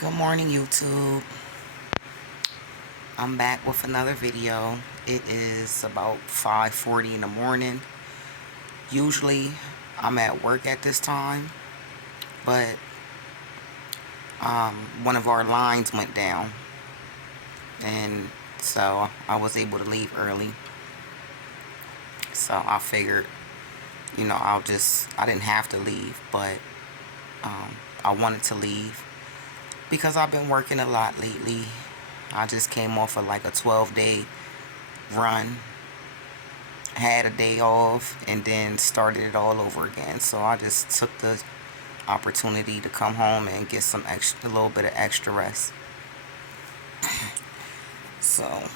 Good morning, YouTube. I'm back with another video. It is about 5:40 in the morning. Usually I'm at work at this time, but one of our lines went down, and so I was able to leave early. So I figured, I didn't have to leave, but I wanted to leave because I've been working a lot lately. I just came off of like a 12-day run, had a day off, and then started it all over again. So I just took the opportunity to come home and get a little bit of extra rest. So,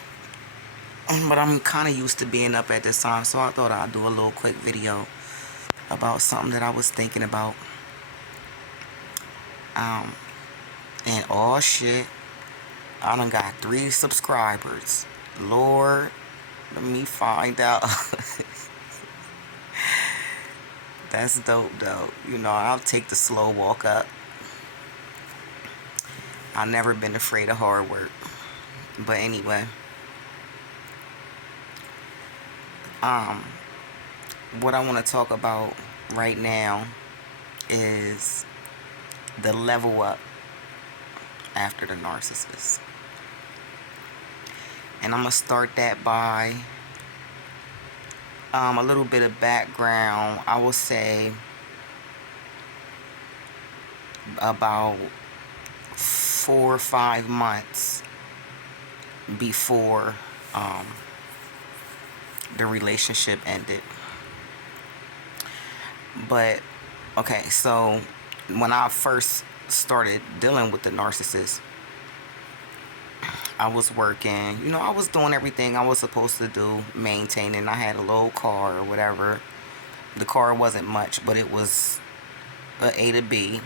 but I'm kind of used to being up at this time, so I thought I'd do a little quick video about something that I was thinking about. And oh shit, I done got 3 subscribers. Lord, let me find out. That's dope though. I'll take the slow walk up. I've never been afraid of hard work. But anyway, what I want to talk about right now is the level up after the narcissist. And I'm going to start that by a little bit of background. I will say about 4 or 5 months before the relationship ended. But okay, so when I first started dealing with the narcissist, I was working, I was doing everything I was supposed to do, maintaining. I had a little car or whatever. The car wasn't much, but it was A to B.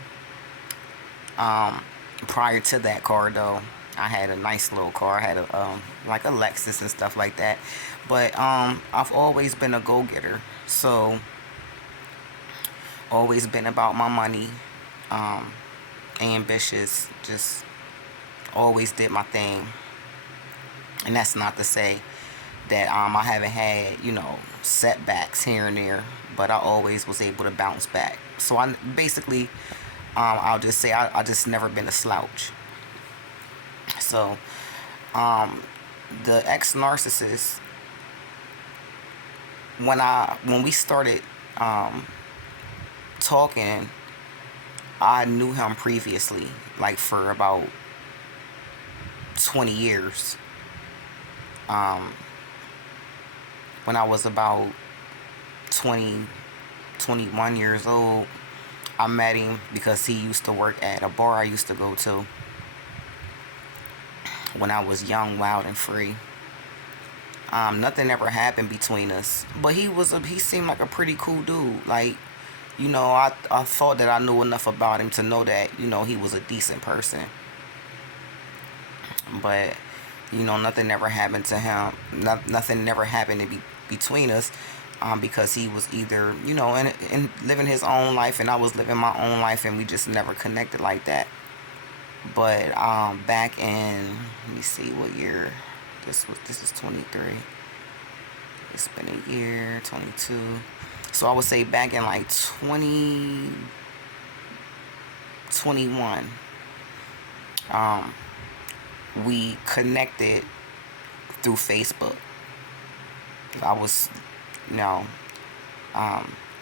Prior to that car though, I had a nice little car. I had like a Lexus and stuff like that. But I've always been a go-getter, so always been about my money, ambitious, just always did my thing. And that's not to say that I haven't had setbacks here and there, but I always was able to bounce back. So I basically I'll just say I just never been a slouch. So the ex-narcissist, when we started talking, I knew him previously, like for about 20 years. When I was about 20, 21 years old, I met him because he used to work at a bar I used to go to when I was young, wild, and free. Nothing ever happened between us, but he seemed like a pretty cool dude. Like, I thought that I knew enough about him to know that, he was a decent person. But, nothing ever happened to him. Nothing never happened between us, because he was either, in living his own life and I was living my own life, and we just never connected like that. But back in, let me see what year this is 23. It's been a year, 22. So I would say back in like 2021, we connected through Facebook. I was,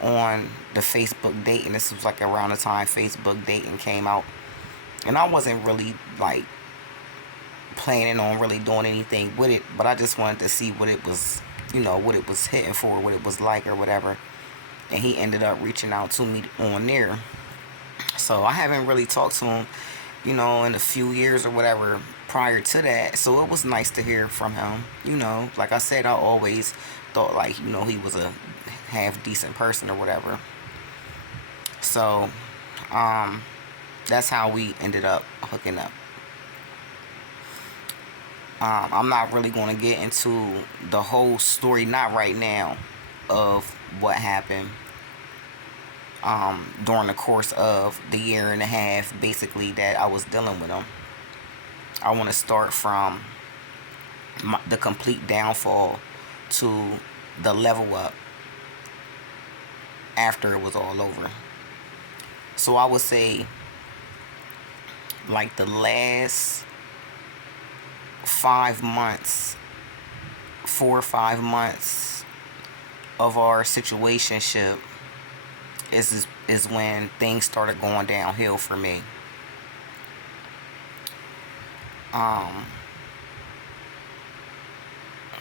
on the Facebook dating. This was like around the time Facebook dating came out. And I wasn't really like planning on really doing anything with it, but I just wanted to see what it was, what it was hitting for, what it was like or whatever. And he ended up reaching out to me on there. So I haven't really talked to him, in a few years or whatever prior to that. So it was nice to hear from him. Like I said, I always thought like, he was a half decent person or whatever. So that's how we ended up hooking up. I'm not really going to get into the whole story, not right now, of what happened. during the course of the year and a half, basically, that I was dealing with him. I want to start from the complete downfall to the level up after it was all over. So I would say, like, the last 5 months, 4 or 5 months of our situationship is when things started going downhill for me.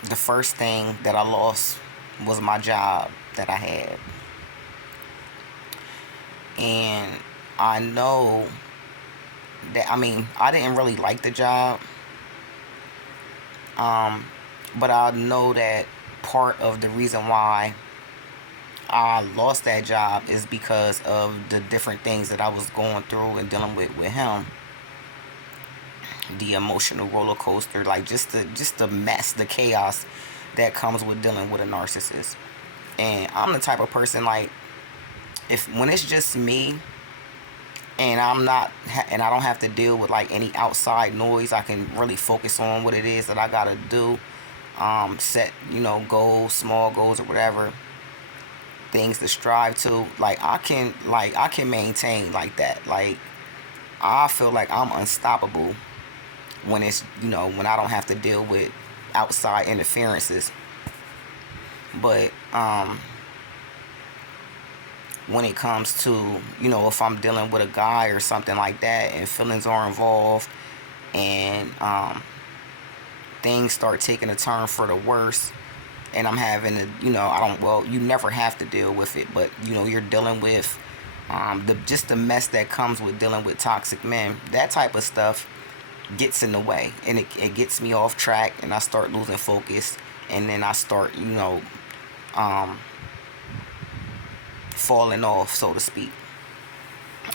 The first thing that I lost was my job that I had. And I know that, I mean, I didn't really like the job. But I know that part of the reason why I lost that job is because of the different things that I was going through and dealing with him. The emotional roller coaster, like just the mess, the chaos that comes with dealing with a narcissist. And I'm the type of person, like, when it's just me and and I don't have to deal with like any outside noise, I can really focus on what it is that I gotta do. Set, goals, small goals or whatever, things to strive to. Like, I can maintain like that. Like, I feel like I'm unstoppable when it's, when I don't have to deal with outside interferences. But when it comes to, if I'm dealing with a guy or something like that and feelings are involved and things start taking a turn for the worse, and I'm having to, you never have to deal with it, but, you're dealing with just the mess that comes with dealing with toxic men. That type of stuff gets in the way, and it gets me off track, and I start losing focus, and then I start, falling off, so to speak.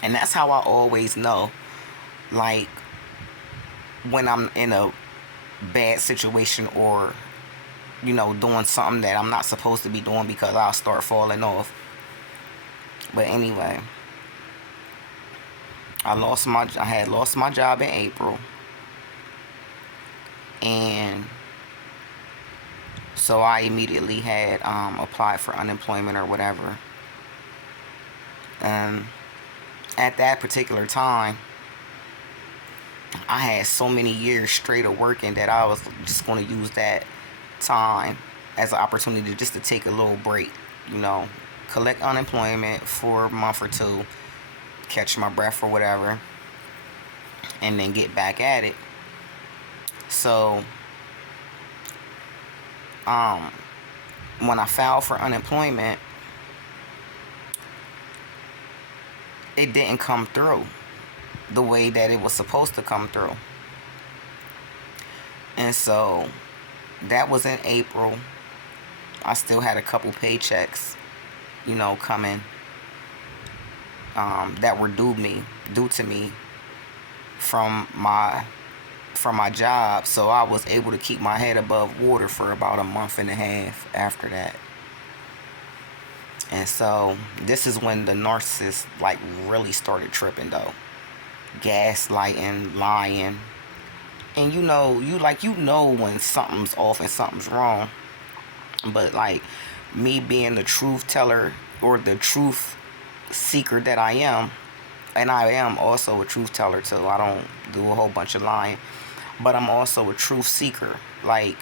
And that's how I always know, like, when I'm in a bad situation or, doing something that I'm not supposed to be doing, because I'll start falling off. But anyway, I had lost my job in April. And so I immediately had applied for unemployment or whatever. At that particular time, I had so many years straight of working that I was just going to use that time as an opportunity just to take a little break, collect unemployment for a month or two, catch my breath or whatever, and then get back at it. So when I filed for unemployment, it didn't come through the way that it was supposed to come through. And so that was in April. I still had a couple paychecks, coming that were due to me from my job. So I was able to keep my head above water for about a month and a half after that. And so this is when the narcissist, like, really started tripping, though. Gaslighting, lying. And when something's off and something's wrong. But, like, me being the truth teller or the truth seeker that I am, and I am also a truth teller too. I don't do a whole bunch of lying, but I'm also a truth seeker. Like,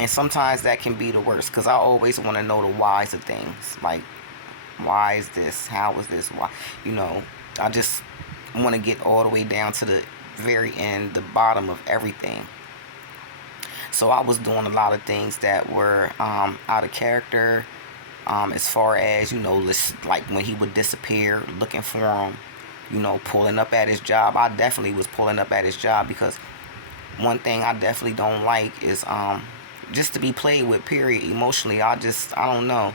and sometimes that can be the worst, because I always want to know the whys of things. Like, why is this? How is this? Why? I just want to get all the way down to the very end, the bottom of everything. So I was doing a lot of things that were out of character, as far as, like when he would disappear, looking for him, pulling up at his job. I definitely was pulling up at his job, because one thing I definitely don't like is just to be played with, period, emotionally. I don't know.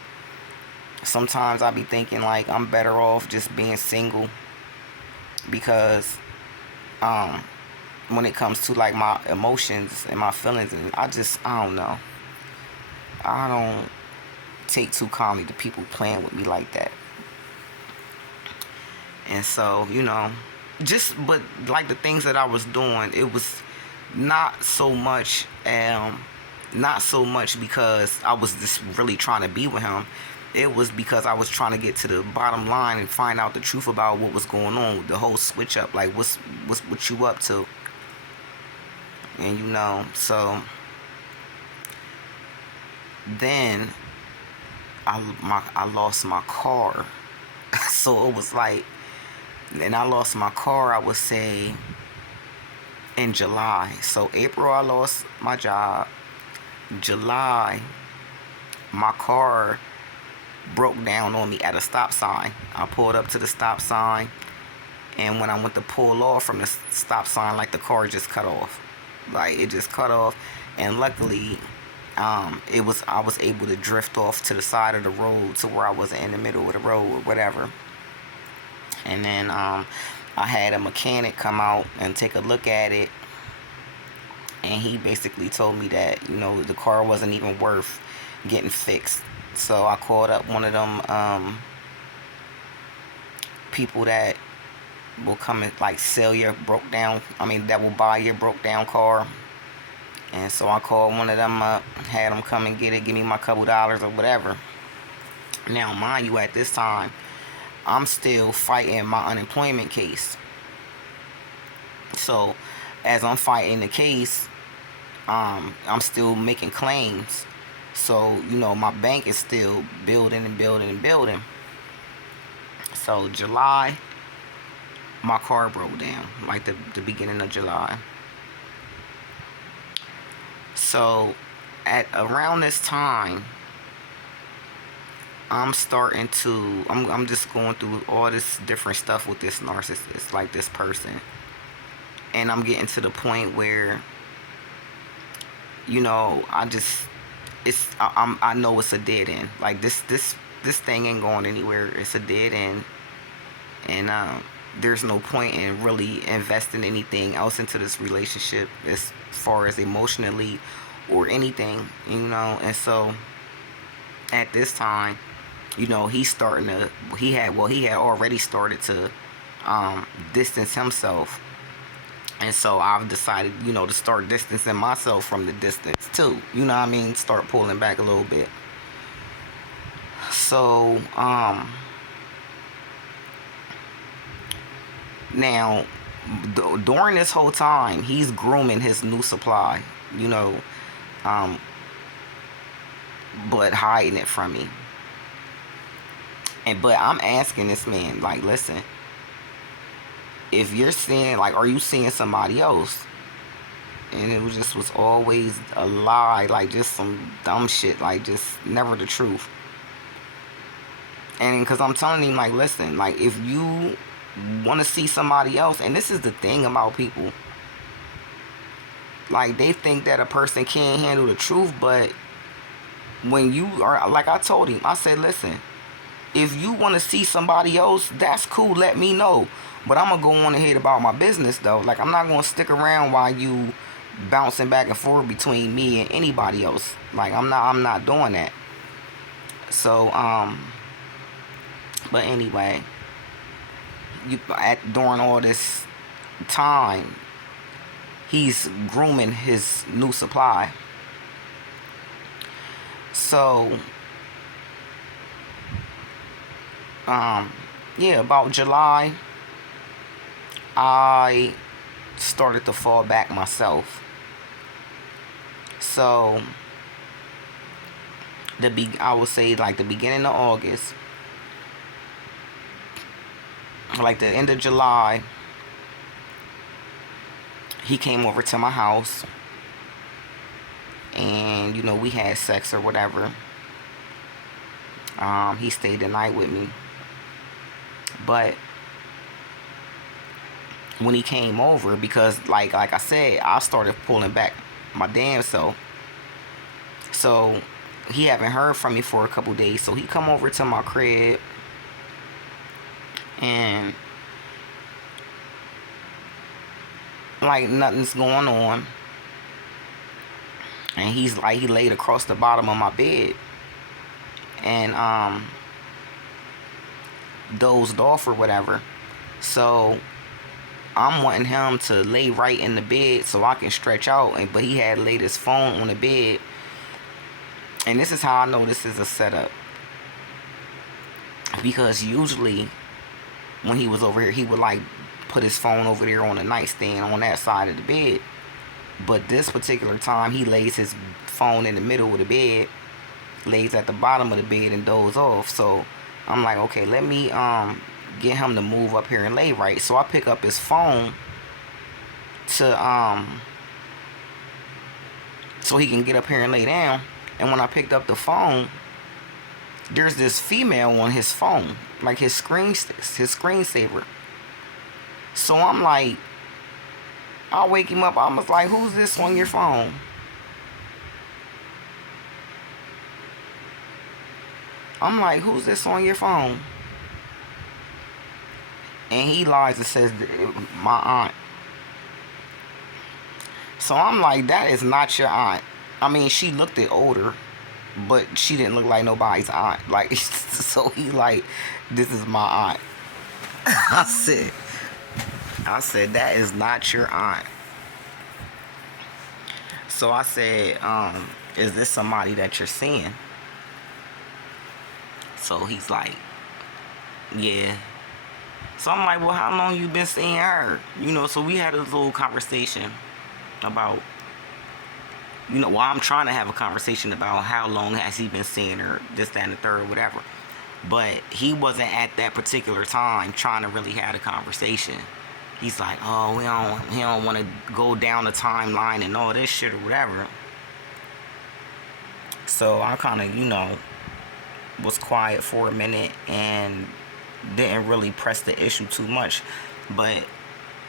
Sometimes I be thinking, like, I'm better off just being single, because when it comes to, like, my emotions and my feelings, and I don't know. I don't take too calmly to people playing with me like that. And so, but like the things that I was doing, it was not so much because I was just really trying to be with him. It was because I was trying to get to the bottom line and find out the truth about what was going on with the whole switch up. Like, what you up to? And so then I lost my car. So it was like, and I lost my car, I would say, in July. So April, I lost my job. July, my car broke down on me at a stop sign. I pulled up to the stop sign, and when I went to pull off from the stop sign, like, the car just cut off. Like, it just cut off. And luckily, I was able to drift off to the side of the road to where I wasn't in the middle of the road or whatever. And then I had a mechanic come out and take a look at it, and he basically told me that the car wasn't even worth getting fixed. So I called up one of them people that will come and, like, sell your that will buy your broke down car. And so I called one of them up, had them come and get it, give me my couple dollars or whatever. Now, mind you, at this time, I'm still fighting my unemployment case. So as I'm fighting the case, I'm still making claims. So, my bank is still building and building and building. So July, my car broke down, like the beginning of July. So at around this time, I'm just going through all this different stuff with this narcissist, like this person. And I'm getting to the point where, I know it's a dead end. Like, this thing ain't going anywhere. It's a dead end. And there's no point in really investing anything else into this relationship as far as emotionally or anything, And so at this time, he had already started to distance himself. And so I've decided, to start distancing myself from the distance too. Start pulling back a little bit. So now, during this whole time, he's grooming his new supply, but hiding it from me. But I'm asking this man, like, listen, if you're seeing, like, are you seeing somebody else? And it was always a lie, like, just some dumb shit, like, just never the truth. And because I'm telling him, like, listen, like, if you want to see somebody else, and this is the thing about people, like, they think that a person can't handle the truth. But when you are, like, I told him, I said, listen, if you want to see somebody else, that's cool, let me know. But I'm gonna go on ahead about my business, though. Like, I'm not gonna stick around while you bouncing back and forth between me and anybody else. Like, I'm not doing that. So but anyway, during all this time, he's grooming his new supply. So about July, I started to fall back myself. So I would say, like, the beginning of August, like the end of July, he came over to my house, and we had sex or whatever. He stayed the night with me. But when he came over, because like I said, I started pulling back my damn self. So he haven't heard from me for a couple days. So he come over to my crib, and like nothing's going on. And he laid across the bottom of my bed, and dozed off or whatever. So I'm wanting him to lay right in the bed so I can stretch out, but he had laid his phone on the bed. And this is how I know this is a setup, because usually when he was over here, he would like put his phone over there on the nightstand on that side of the bed. But this particular time, he lays his phone in the middle of the bed, lays at the bottom of the bed, and doze off. So I'm like, okay, let me get him to move up here and lay right. So I pick up his phone to so he can get up here and lay down. And when I picked up the phone, there's this female on his phone, like his screensaver. So I'm like, I'll wake him up. I was like, who's this on your phone? I'm like, who's this on your phone? And he lies and says, my aunt. So I'm like, that is not your aunt. I mean, she looked it older, but she didn't look like nobody's aunt. Like, so he like, this is my aunt. I said, that is not your aunt. So I said, is this somebody that you're seeing? So he's like, yeah. So I'm like, well, how long you been seeing her? You know, so we had a little conversation about, you know, well, I'm trying to have a conversation about how long has he been seeing her, this, that, and the third, whatever. But he wasn't at that particular time trying to really have a conversation. He's like, oh, he don't want to go down the timeline and all this shit or whatever. So I kind of, you know, was quiet for a minute and didn't really press the issue too much, but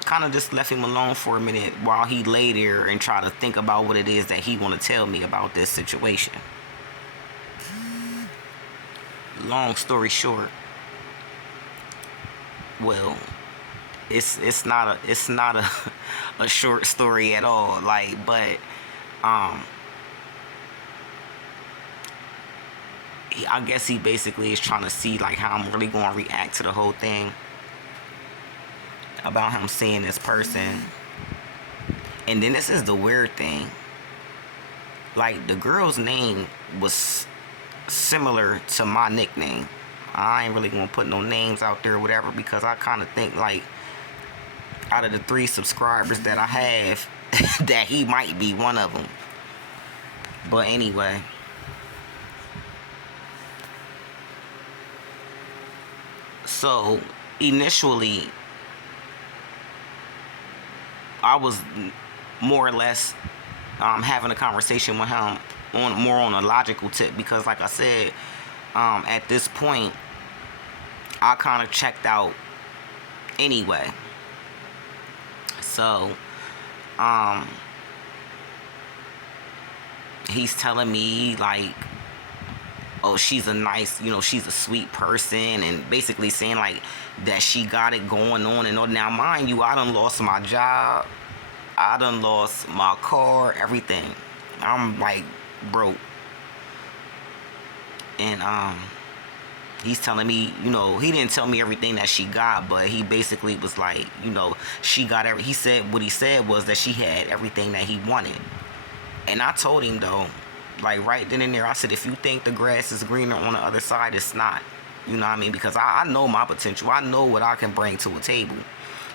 kind of just left him alone for a minute while he lay there and try to think about what it is that he want to tell me about this situation. Long story short, well, it's not a short story at all, like, but I guess he basically is trying to see like how I'm really going to react to the whole thing about him seeing this person. And then this is the weird thing, like, the girl's name was similar to my nickname. I ain't really gonna put no names out there or whatever, because I kind of think like out of the 3 subscribers that I have that he might be one of them. But anyway, so initially I was more or less having a conversation with him on a logical tip, because like I said, at this point I kind of checked out anyway. So he's telling me like, oh, she's a nice, you know, she's a sweet person, and basically saying like that she got it going on and all. Now mind you, I done lost my job, I done lost my car, everything. I'm like broke. And he's telling me, you know, he didn't tell me everything that she got, but he basically was like, you know, she got he said, what he said was that she had everything that he wanted. And I told him though, like right then and there, I said, if you think the grass is greener on the other side, it's not. You know what I mean? Because I know my potential. I know what I can bring to a table.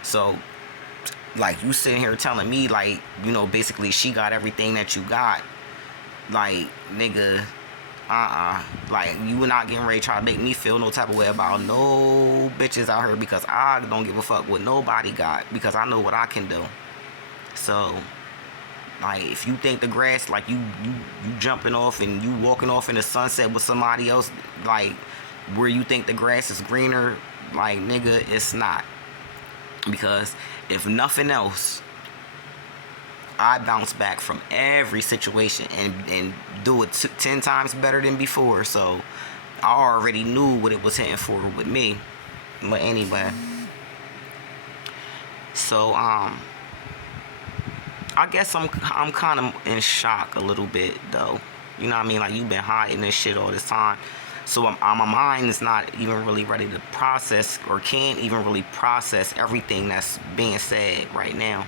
So like, you sitting here telling me like, you know, basically she got everything that you got, like, nigga, like, you were not getting ready to try to make me feel no type of way about no bitches out here, because I don't give a fuck what nobody got, because I know what I can do. So like, if you think the grass, like, you jumping off and you walking off in the sunset with somebody else, like, where you think the grass is greener, like, nigga, it's not. Because if nothing else, I bounce back from every situation and do it 10 times better than before. So I already knew what it was hitting for with me. But anyway, so I guess I'm kind of in shock a little bit though. You know what I mean? Like, you've been hiding this shit all this time. So my mind is not even really ready to process, or can't even really process everything that's being said right now.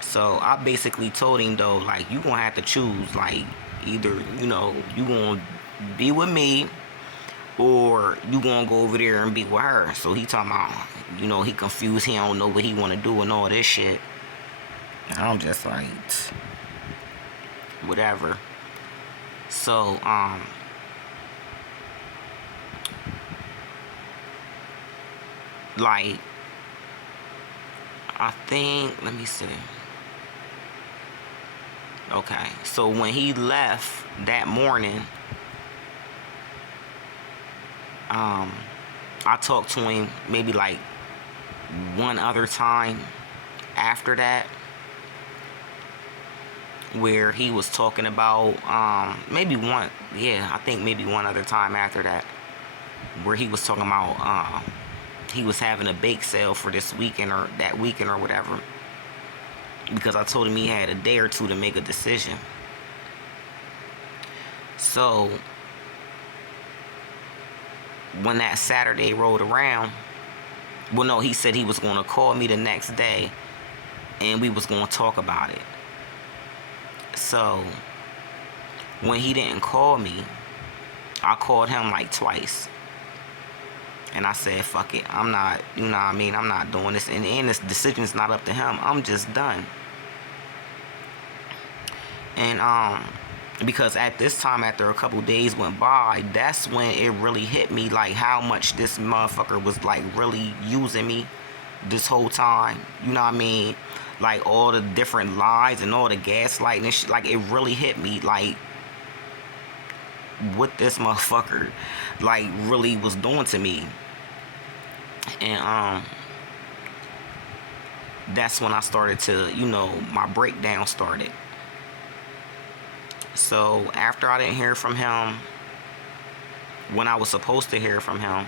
So I basically told him, though, like, you gonna have to choose, like, either, you gonna be with me, or you gonna go over there and be with her. So he talking about, he confused, he don't know what he wanna do and all this shit. And I'm just like, whatever. So, like, I think, let me see. Okay, so when he left that morning, I talked to him maybe like one other time after that, where he was talking about, maybe one other time after that, where he was talking about, he was having a bake sale for this weekend, or that weekend, or whatever, because I told him he had a day or two to make a decision. So when that Saturday rolled around, well, no, he said he was going to call me the next day and we was going to talk about it. So when he didn't call me, I called him like twice. And I said, fuck it, I'm not, I'm not doing this. And this decision's not up to him. I'm just done. And because at this time, after a couple days went by, that's when it really hit me, like, how much this motherfucker was, like, really using me this whole time. You know what I mean? Like, all the different lies and all the gaslighting and shit. Like, it really hit me, like, what this motherfucker, like, really was doing to me. And that's when I started to, my breakdown started. So after I didn't hear from him when I was supposed to hear from him,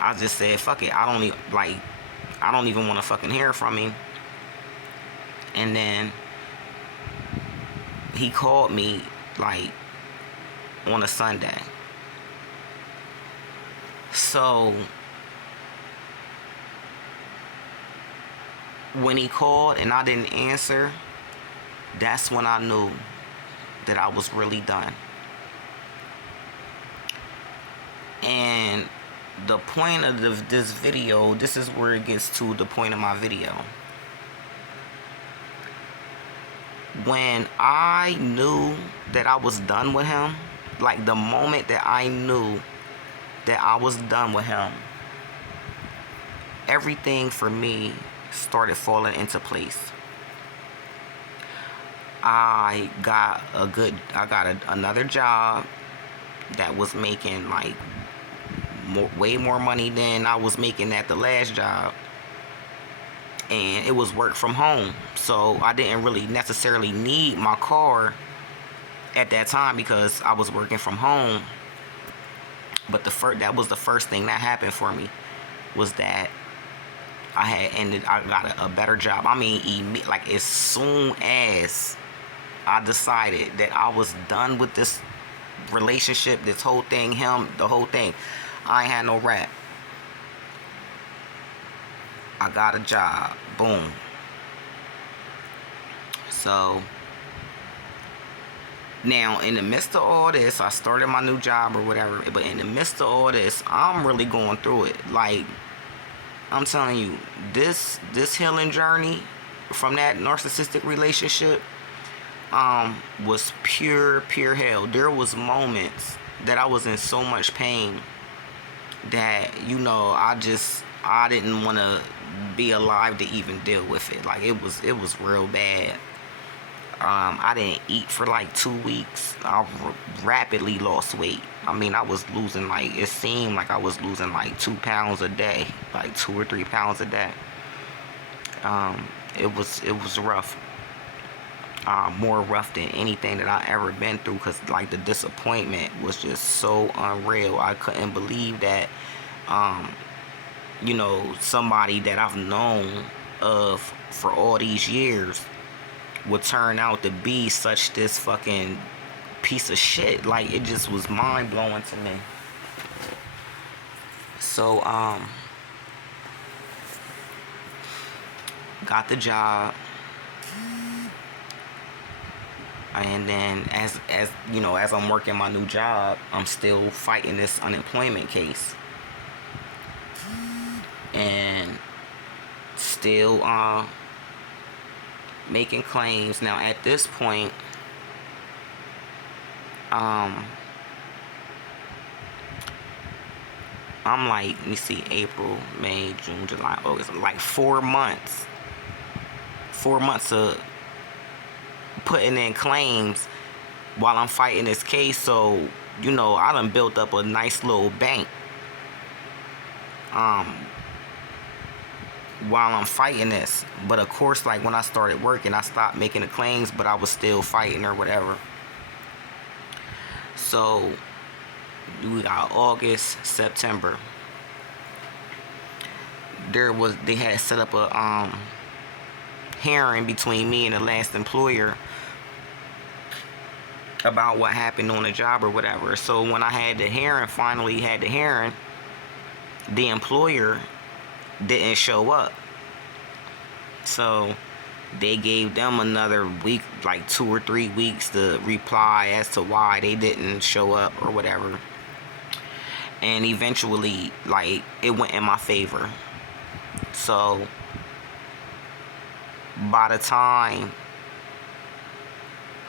I just said, fuck it, I don't even want to fucking hear from him. And then he called me, like, on a Sunday. So when he called and I didn't answer, that's when I knew that I was really done. And the point of this video, this is where it gets to the point of my video. When I knew that I was done with him, like the moment that I knew that I was done with him, everything for me started falling into place. I got another job that was making like way more money than I was making at the last job, and it was work from home, so I didn't really necessarily need my car at that time because I was working from home. But that was the first thing that happened for me, was that I got a better job. I mean, like, as soon as I decided that I was done with this relationship, this whole thing, the whole thing, I ain't had no rap. I got a job. Boom. So now, in the midst of all this, I started my new job or whatever, but in the midst of all this, I'm really going through it. Like, I'm telling you, this healing journey from that narcissistic relationship was pure hell. There was moments that I was in so much pain that, I didn't want to be alive to even deal with it. Like, it was real bad. I didn't eat for like 2 weeks. I rapidly lost weight. I mean, I was losing, like, it seemed like I was losing like 2 pounds a day, like 2 or 3 pounds a day. It was rough. More rough than anything that I ever been through, because, like, the disappointment was just so unreal. I couldn't believe that, somebody that I've known of for all these years would turn out to be such this fucking piece of shit. Like, it just was mind-blowing to me. So, got the job. And then as you know, as I'm working my new job, I'm still fighting this unemployment case. And still making claims. Now at this point, I'm like, let me see, April, May, June, July, August, like 4 months. 4 months of putting in claims while I'm fighting this case. So, you know, I done built up a nice little bank while I'm fighting this. But of course, like, when I started working, I stopped making the claims, but I was still fighting or whatever. So we got August, September. They had set up a hearing between me and the last employer about what happened on the job or whatever. So when I had the hearing, finally had the hearing, the employer didn't show up. So they gave them another week, like 2 or 3 weeks, to reply as to why they didn't show up or whatever. And eventually, like, it went in my favor. So by the time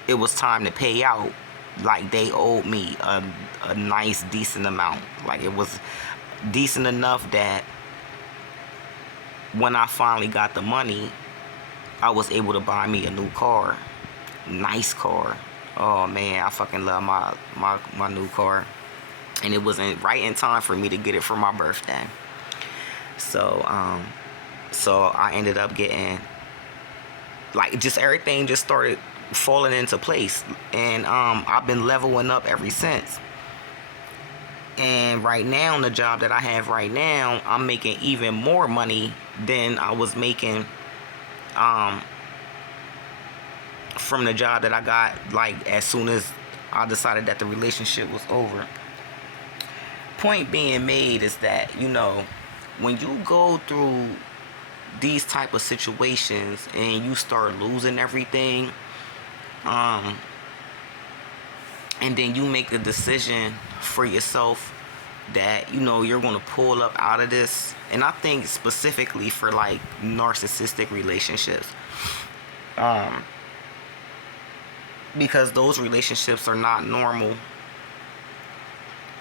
it was time to pay out, like, they owed me a nice, decent amount. Like, it was decent enough that when I finally got the money, I was able to buy me a new car. Nice car. Oh man, I fucking love my new car. And it was right in time for me to get it for my birthday. So so I ended up getting, like, just everything just started falling into place. And I've been leveling up ever since. And right now, the job that I have right now, I'm making even more money than I was making from the job that I got, like, as soon as I decided that the relationship was over. Point being made is that, you know, when you go through these type of situations and you start losing everything, and then you make a decision for yourself that, you know, you're going to pull up out of this. And I think specifically for, like, narcissistic relationships, because those relationships are not normal,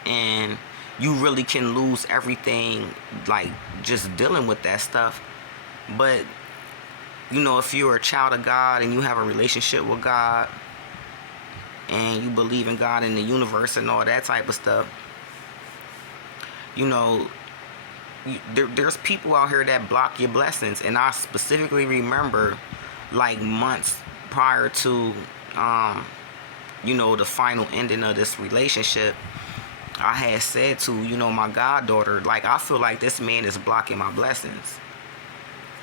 and you really can lose everything, like, just dealing with that stuff. But, you know, if you're a child of God and you have a relationship with God and you believe in God and the universe and all that type of stuff, you know, there's people out here that block your blessings. And I specifically remember, like, months prior to you know, the final ending of this relationship, I had said to, you know, my goddaughter, like, I feel like this man is blocking my blessings.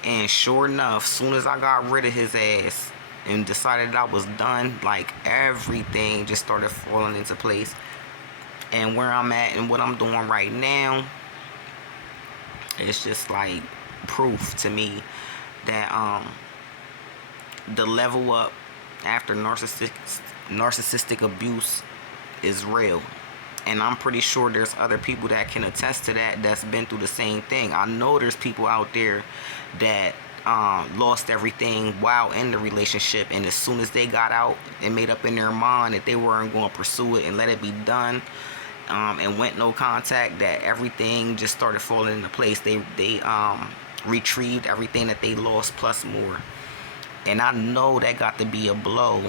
And sure enough, soon as I got rid of his ass and decided that I was done, like, everything just started falling into place. And where I'm at and what I'm doing right now, it's just like proof to me that the level up after narcissistic abuse is real. And I'm pretty sure there's other people that can attest to that, that's been through the same thing. I know there's people out there that lost everything while in the relationship, and as soon as they got out and made up in their mind that they weren't going to pursue it and let it be done, and went no contact, that everything just started falling into place. They retrieved everything that they lost plus more. And I know that got to be a blow,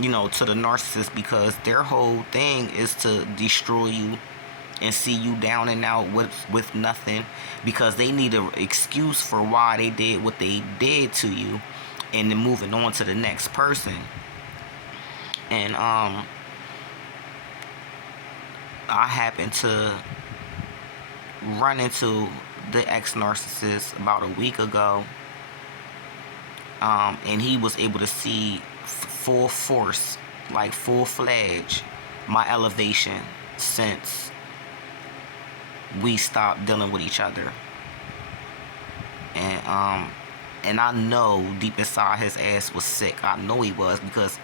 you know, to the narcissist, because their whole thing is to destroy you and see you down and out with nothing, because they need an excuse for why they did what they did to you, and then moving on to the next person. And I happened to run into the ex-narcissist about a week ago, and he was able to see full force like full-fledged, my elevation since we stopped dealing with each other. And I know deep inside his ass was sick. I know he was, because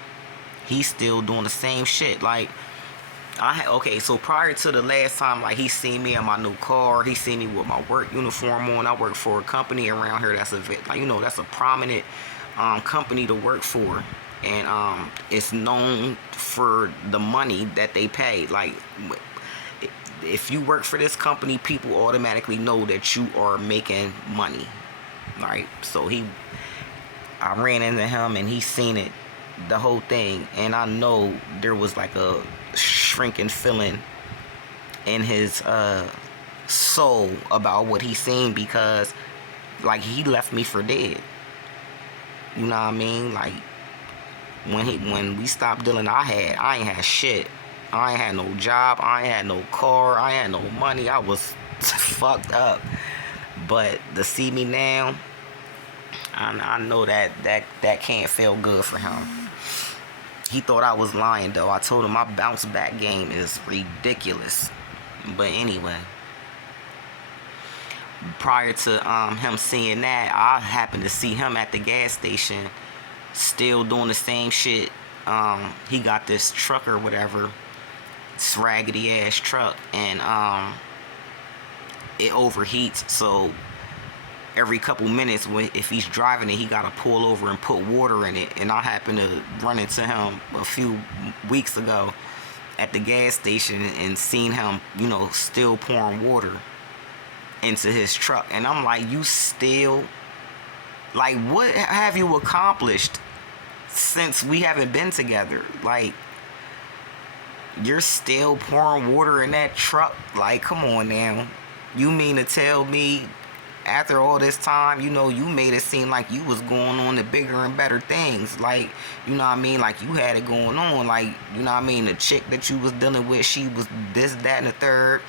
he's still doing the same shit. Like, okay, so prior to the last time, like, he seen me in my new car, he seen me with my work uniform on. I work for a company around here that's that's a prominent company to work for, and it's known for the money that they pay. Like, if you work for this company, people automatically know that you are making money. Right? So I ran into him, and he seen it, the whole thing, and I know there was like a shrinking feeling in his soul about what he seen, because like he left me for dead. You know what I mean? Like, when we stopped dealing, I ain't had shit. I ain't had no job, I ain't had no car, I ain't had no money. I was fucked up. But to see me now, I know that can't feel good for him. He thought I was lying, though. I told him my bounce back game is ridiculous. But anyway, prior to him seeing that, I happened to see him at the gas station still doing the same shit. He got this truck or whatever, this raggedy ass truck, and it overheats, so every couple minutes, if he's driving it, he gotta pull over and put water in it. And I happened to run into him a few weeks ago at the gas station and seen him, still pouring water into his truck. And I'm like, you still, like, what have you accomplished since we haven't been together? Like, you're still pouring water in that truck? Like, come on now. You mean to tell me after all this time, you made it seem like you was going on to bigger and better things? Like, you know what I mean? Like, you had it going on. Like, you know what I mean? The chick that you was dealing with, she was this, that, and the third.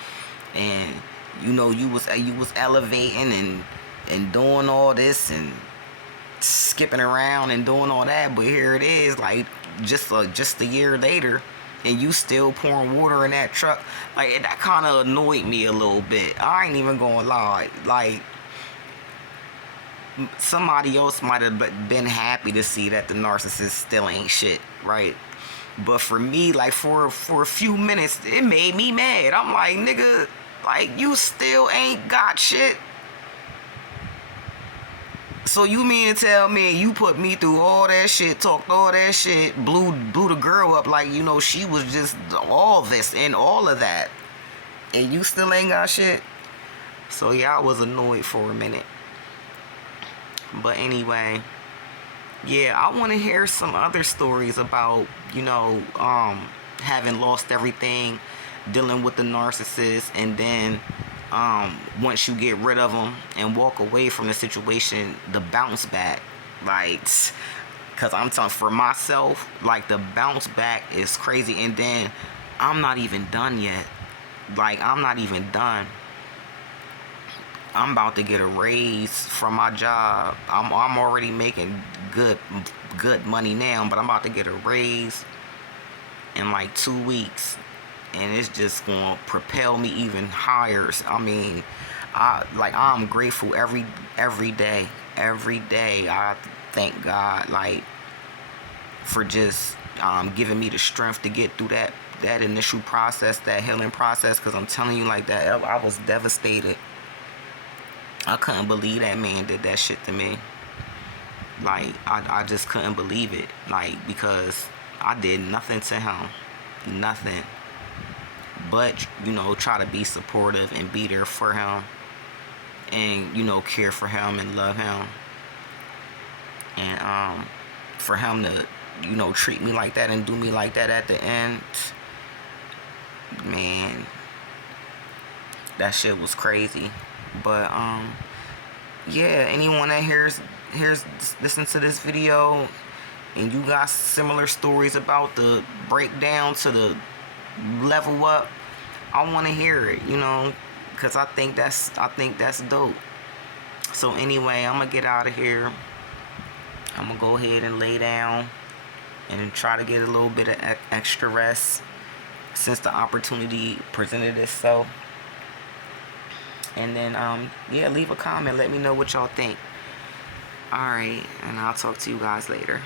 And, you was elevating and doing all this and skipping around and doing all that. But here it is, like, just a year later, and you still pouring water in that truck. Like, that kind of annoyed me a little bit. I ain't even gonna lie. Like, somebody else might have been happy to see that the narcissist still ain't shit, right? But for me, like, for a few minutes, it made me mad. I'm like, nigga, like, you still ain't got shit. So you mean to tell me you put me through all that shit, talked all that shit, blew the girl up like, she was just all this and all of that, and you still ain't got shit? So yeah, I was annoyed for a minute. But anyway, yeah, I want to hear some other stories about, having lost everything, dealing with the narcissist, and then once you get rid of them and walk away from the situation, the bounce back. Like, because I'm telling, for myself, like, the bounce back is crazy. And then I'm not even done yet. Like, I'm not even done. I'm about to get a raise from my job. I'm already making good money now, but I'm about to get a raise in like 2 weeks. And it's just gonna propel me even higher. I mean, I'm grateful every day. Every day I thank God, like, for just giving me the strength to get through that initial process, that healing process. Because I'm telling you, like, that I was devastated. I couldn't believe that man did that shit to me. Like, I just couldn't believe it. Like, because I did nothing to him. Nothing. But, try to be supportive and be there for him. And, care for him and love him. And for him to, treat me like that and do me like that at the end, man, that shit was crazy. But, yeah, anyone that hears listen to this video and you got similar stories about the breakdown to the level up, I want to hear it, because I think that's dope. So anyway, I'm gonna get out of here. I'm gonna go ahead and lay down. and try to get a little bit of extra rest since the opportunity presented itself. And then yeah, leave a comment, let me know what y'all think. Alright, and I'll talk to you guys later.